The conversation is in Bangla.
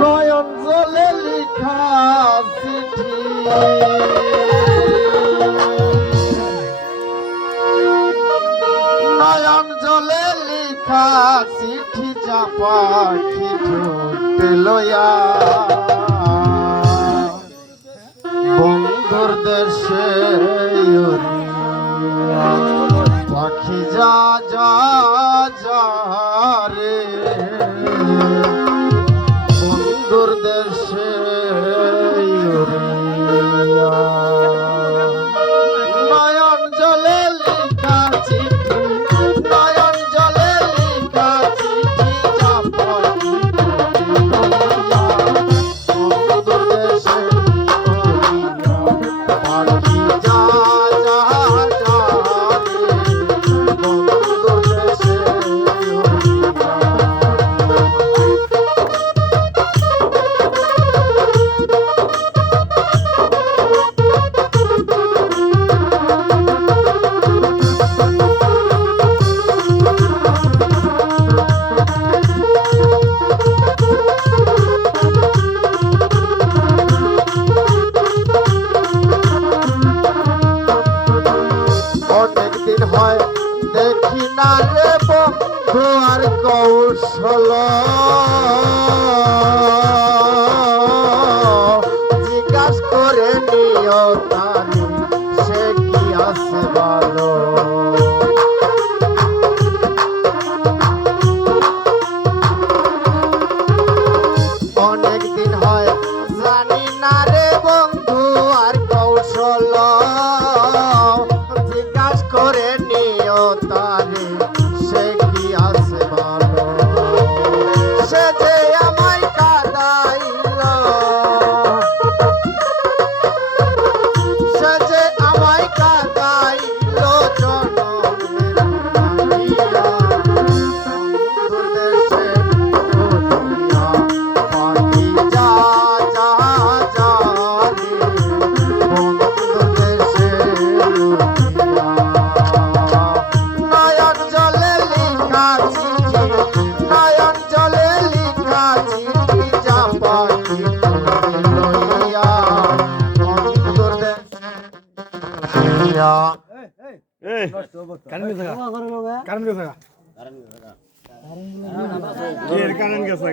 নয়ন জলে লিখা চিঠি নয়ন জলে লিখা চিঠি যা পাখি ঠোঁটে লয়া বন্ধুর দেশে উড়িয়া পাখি যা যা যা রে বন্ধুর দেশে উড়িয়া নয়ন জলে লিখা চিঠি নয়ন জলে লিখা চিঠি যা পাখি লইয়া বন্ধুর দেশে উড়িয়া পাখি যা যা যা রে বন্ধুর দেশে উড়িয়া অনেকদিন হয় দেখি না রে বন্ধু আর কৌশল জিজ্ঞাস করে নিও তারি সে কি আছে ভালো অনেকদিন হয় জানি না রে বন্ধু আর কৌশল করে নিও তারে সে কি আছে ভালো সে যে আমায় কাঁদাইল সে যে আমায় কাঁদাইল জনমের লাগিয়া বন্ধুর দেশে উড়িয়া পাখি যা যা যা রে বন্ধুর দেশে উড়িয়া নয়ন জলে লিখা চিঠি নয়ন জলে লিখা চিঠি যা পাখি লইয়া বন্ধুর দেশে উড়িয়া কারণ গেছে